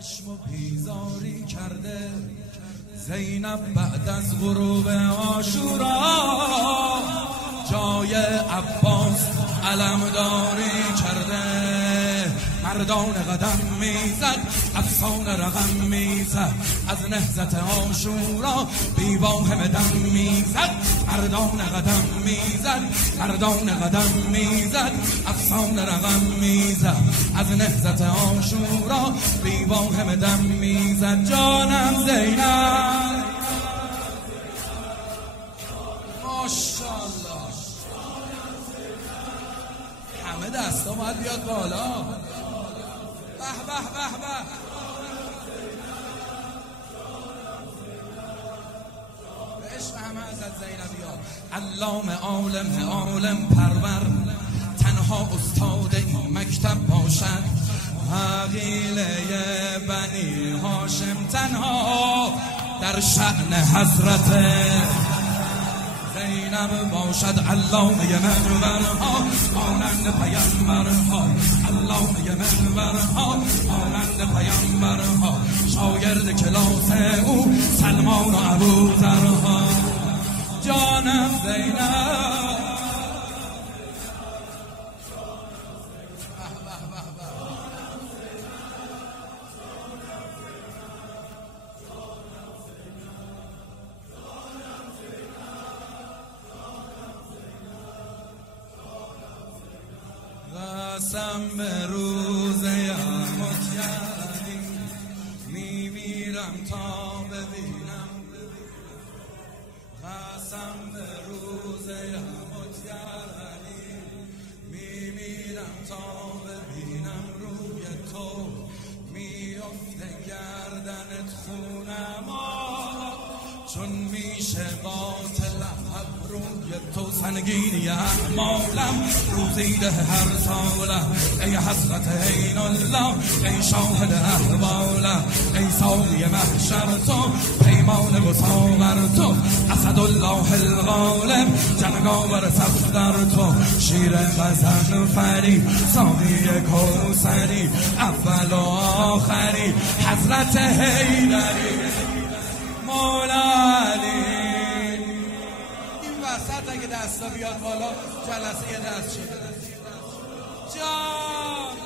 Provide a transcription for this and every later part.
خشم و بیزاری کرده زینب بعد از غروب عاشورا جای عباس علمداری کرده. مردان قدم میزد افسانه رقم میزد از نهضت عاشورا بی واهم دم میزد. مردان قدم میزد مردان قدم میزد افسانه رقم میزد از نهضت عاشورا بی واهم دم میزد. جانم زینب ماشاءالله همه دستا باید بیاد بالا. به به به به عشق همه از زینبیا. علام عالم پرور تنها استاد این مکتب باشد. عقیله بنی هاشم تنها در شأن حضرت زینب باشد. علامه منورها مانند پیامبرها، علامه منورها مانند پیامبرها، شاگرد کلاس او سلمان و ابوذرها. جانم زینب قسم به روز یامت یعنی میمیرم تا ببینم. قسم به روز یامت یعنی میمیرم تا ببینم روی تو میفته گردنت خونم چون میشه قاتلم. روی تو سنگینی اعمالم روزیده هر سالم. ای حضرت عین الله ای شاهد احوالم، ای ساقی محشر تو پیمان وصال تو، اسدالله الغالب جنگاور صفدر تو، شیر غضنفری ساقی کوثری اول و آخری حضرت حیدری مولا علی. وسط اگه دستا بیاد بالا جلسه دست شده. جان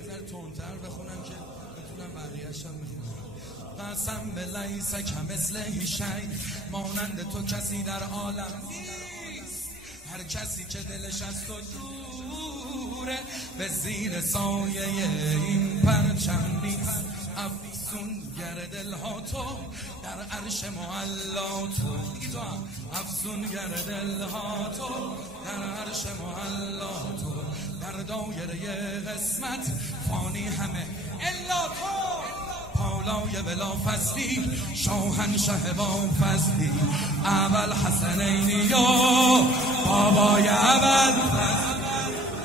بذار تندتر بخونم که بتونم بقیه‌اش هم بخونم. قسم به لیس کمثله شیء مانند تو کسی در عالم نیست. هر کسی که دلش از تو دوره به زیر سایه این پرچم نیست. افسون گر دلها تو در عرش معلا تو، افسون گر دلها تو در عرش معلا تو، در دایره قسمت فانی همه الا تو. پالای بلا فصلی شاهنشه با فضلی اول حسنینی و بابای اول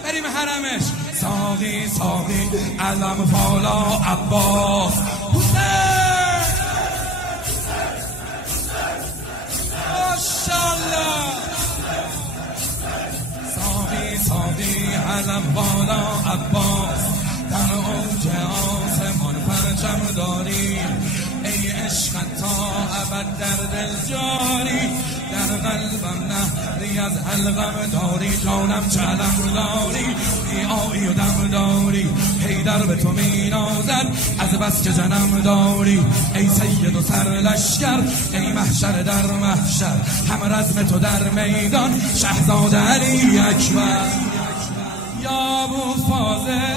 بریم حرمش. ساقی ساقی علم فالا عباس ماشاءالله. ساقی ساقی علم فالا عباس در اوج آسمان پرچم داری. ای عشق تا ابد در دل جاری، در قلبم نهری از حلقم داری. جانم چه علم داری ای آیی و دم داری. حیدر به تو می نازد از بس که جنم داری. ای سید و سرلشکر ای محشر در محشر، هم رزم تو در میدان شهزاده علی اکبر. یا ابو فاضل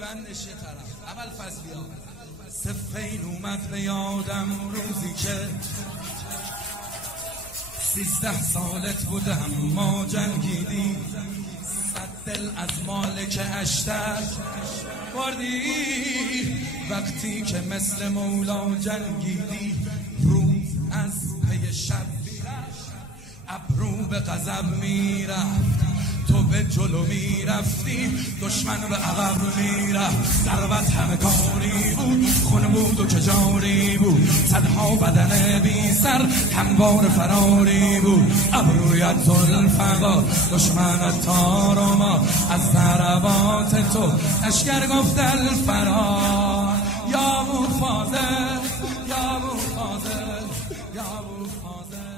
بندش یه طرف. اول فضلی ها سفین اومد به یادم روزی که 13 سالت بودم ما جنگیدی. 100 دل از مالک اشتر بردی وقتی که مثل مولا جنگیدی. روز از پی شب ابرو به غضب میرفت تو به جلو میرفتی دشمن به عقب میرفت. ضربت همه کاری بود، خون بود و کجاری بود، صدها بدن بی سر هموار فراری بود. ابرویت ذوالفقار دشمنت تار و ما، از ضربات تو لشکر گفت الفرار. یا ابوالفاضل یا ابوالفاضل یا ابوالفاضل.